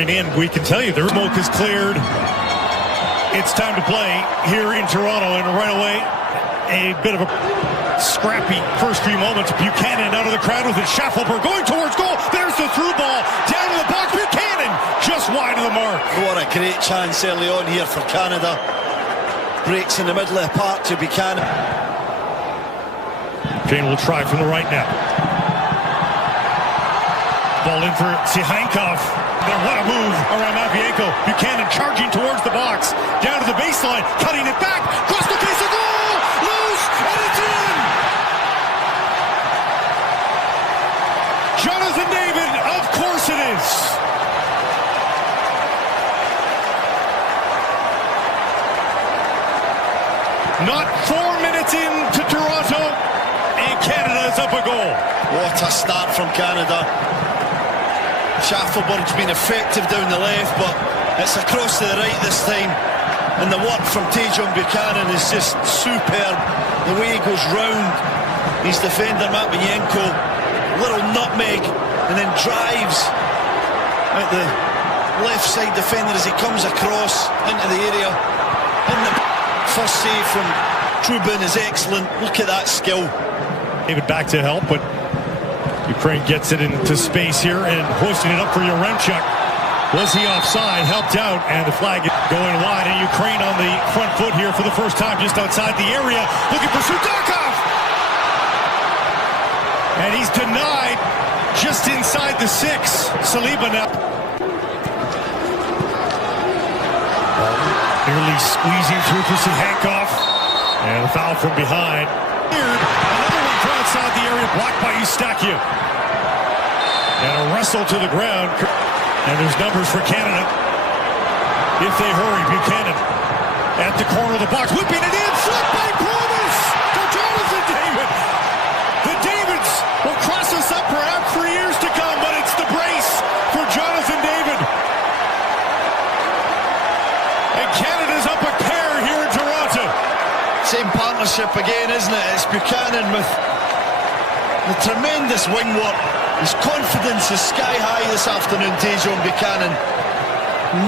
In, we can tell you the smoke is cleared. It's time to play here in Toronto, and right away a bit of a scrappy first few moments. Buchanan out of the crowd with it. Schaffelberg going towards goal. There's the through ball down to the box. Buchanan just wide of the mark. What a great chance early on here for Canada. Breaks in the middle of the park to Buchanan. Jane will try from the right now. Ball in for Sihankov. Then what a move around Matvienko. Buchanan charging towards the box. Down to the baseline. Cutting it back. Cross the face of goal. Loose. And it's in. Jonathan David. Of course it is. Not 4 minutes into Toronto. And Canada is up a goal. What a start from Canada. Schaffelberg's been effective down the left, but it's across to the right this time. And the work from Tajon Buchanan is just superb. The way he goes round his defender Matvienko, little nutmeg, and then drives at the left side defender as he comes across into the area. And the first save from Trubin is excellent. Look at that skill. David back to help, but Ukraine gets it into space here and hoisting it up for Yaremchuk. Was he offside? Helped out, and the flag is going wide. And Ukraine on the front foot here for the first time just outside the area. Looking for Sudakov! And he's denied just inside the 6. Saliba now. Nearly squeezing through for Sihankov. And a foul from behind. Another one from outside the area, blocked by Eustaquio. And a wrestle to the ground. And there's numbers for Canada. If they hurry, Buchanan at the corner of the box, whipping it in, flipped by Promise to Jonathan David. The Davids will cross us up perhaps for years to come, but it's the brace for Jonathan David. And Canada's up a pair here in Toronto. Same partnership again, isn't it? It's Buchanan with the tremendous wing work. His confidence is sky high this afternoon. Tajon Buchanan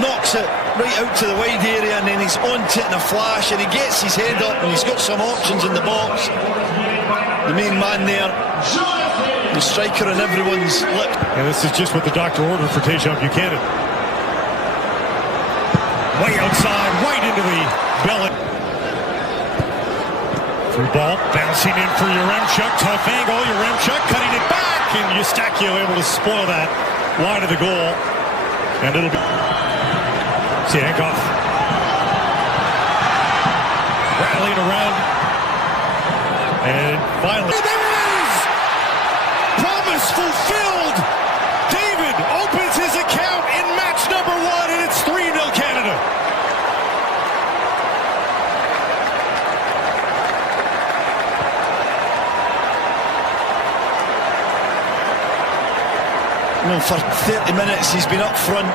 knocks it right out to the wide area, and then he's on to it in a flash, and he gets his head up, and he's got some options in the box. The main man there, the striker on everyone's lip. And this is just what the doctor ordered for Tajon Buchanan. Way outside, right into the belly. Through ball, bouncing in for Yaremchuk. Tough angle, Yaremchuk cutting it back. And Eustaquio able to spoil that wide of the goal. And it'll be Sihankov rattling around. And finally, there it is! Promise fulfilled! David opens his account in match number 1, and it's 3-0 Canada. Well, for 30 minutes he's been up front,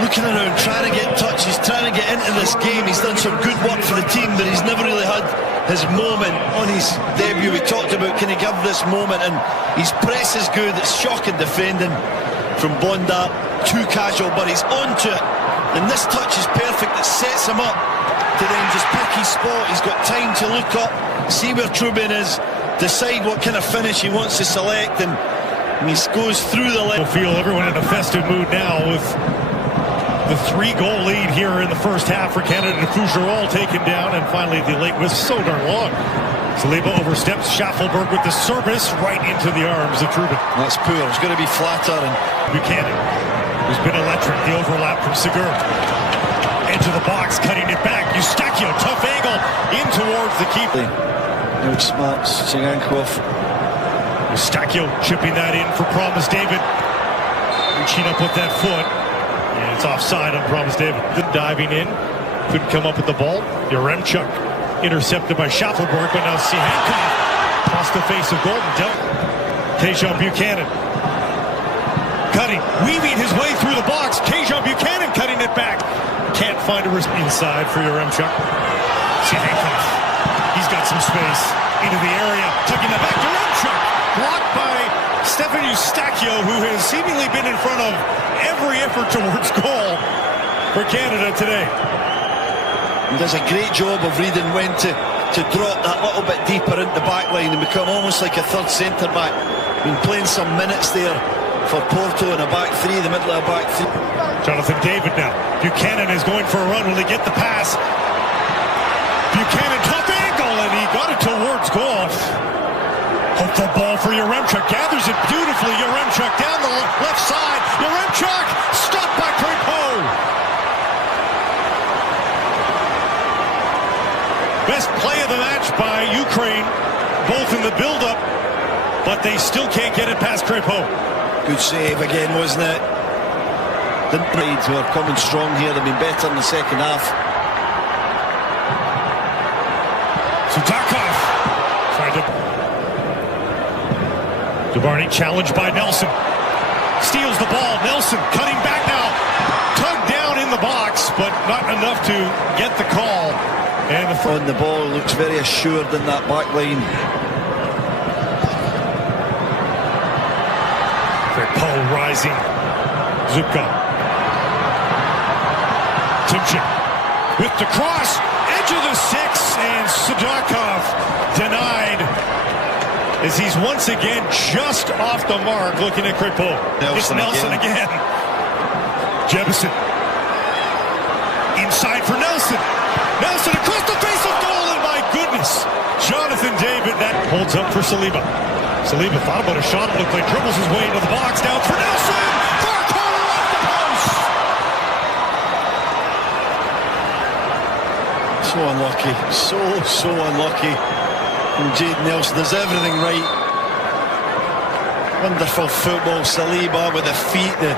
looking around, trying to get touches, trying to get into this game. He's done some good work for the team, but he's never really had his moment on his debut. We talked about, can he give this moment, and his press is good. It's shocking defending from Bonda, too casual, but he's onto it, and this touch is perfect. It sets him up to then just pick his spot. He's got time to look up, see where Trubin is, decide what kind of finish he wants to select, and he goes through the leg. Feel everyone in a festive mood now with the 3-goal lead here in the first half for Canada. Fougerolles taken down, and finally the late was so darn long. Saliba oversteps. Schaffelberg with the service right into the arms of Trubin. That's poor. It's going to be flatter. And Buchanan, who's been electric. The overlap from Segur. Edge of the box, cutting it back. Eustaquio, tough angle in towards the keeper. Outsmarts Sihankov. Eustaquio chipping that in for Promise David. Reaching up with that foot. And it's offside on Promise David. Diving in. Couldn't come up with the ball. Yaremchuk intercepted by Schaffelberg, but now Sihankov across the face of Golden dealt. Tajon Buchanan cutting, weaving his way through the box. Tajon Buchanan cutting it back. Can't find a wrist inside for Yaremchuk. Sihankov. He's got some space into the area. Tucking the back. Yaremchuk blocked by Stefan Eustachio, who has seemingly been in front of every effort towards goal for Canada today. He does a great job of reading when to drop that little bit deeper into the back line and become almost like a third centre-back. Been playing some minutes there for Porto in a back three, the middle of a back three. Jonathan David now. Buchanan is going for a run. Will he get the pass? Buchanan, tough angle, and he got it towards goal. Hopeful ball for Yaremchuk. Gathers it beautifully. Yaremchuk down the left side. Yaremchuk stopped by Crépeau. Best play of the match by Ukraine, both in the build-up, but they still can't get it past Crépeau. Good save again, wasn't it? The Blades who are coming strong here. They've been better in the second half. Sutakov tried to... Dubarny challenged by Nelson. Steals the ball. Nelson cutting back now. Tugged down in the box, but not enough to get the call. And the ball looks very assured in that back line. Crépeau rising. Zubkov. Timchik with the cross. Edge of the six, and Sutakov denied as he's once again just off the mark looking at Crépeau. It's Nelson again. Jefferson. Inside for Nelson. Nelson across the face of goal, and my goodness, Jonathan David, that holds up for Saliba. Saliba thought about a shot, it looked like dribbles his way into the box, down for Nelson! Far corner off the post! So unlucky, so unlucky. And Jade Nelson does everything right. Wonderful football, Saliba with the feet, the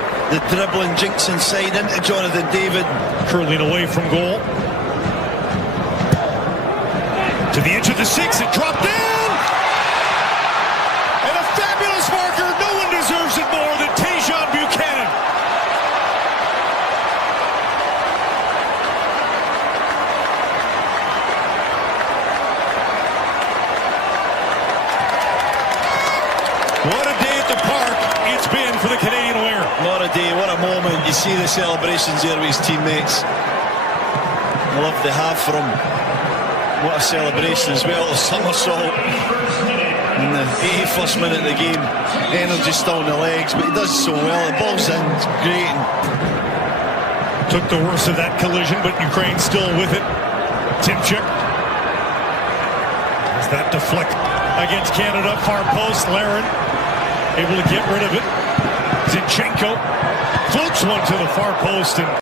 dribbling, jinks inside into Jonathan David. Curling away from goal. To the edge of the six, it dropped in! And a fabulous marker, no one deserves it more than Tajon Buchanan. What a day at the park it's been for the Canadian winger. What a day, what a moment. You see the celebrations there with his teammates. I love the half for him. What a celebration as well. A somersault in the 81st minute of the game. Energy still in the legs, but he does so well. The ball's in, it's great. Took the worst of that collision, but Ukraine still with it. Timchik. As that deflect against Canada, far post, Larin able to get rid of it. Zinchenko floats one to the far post, and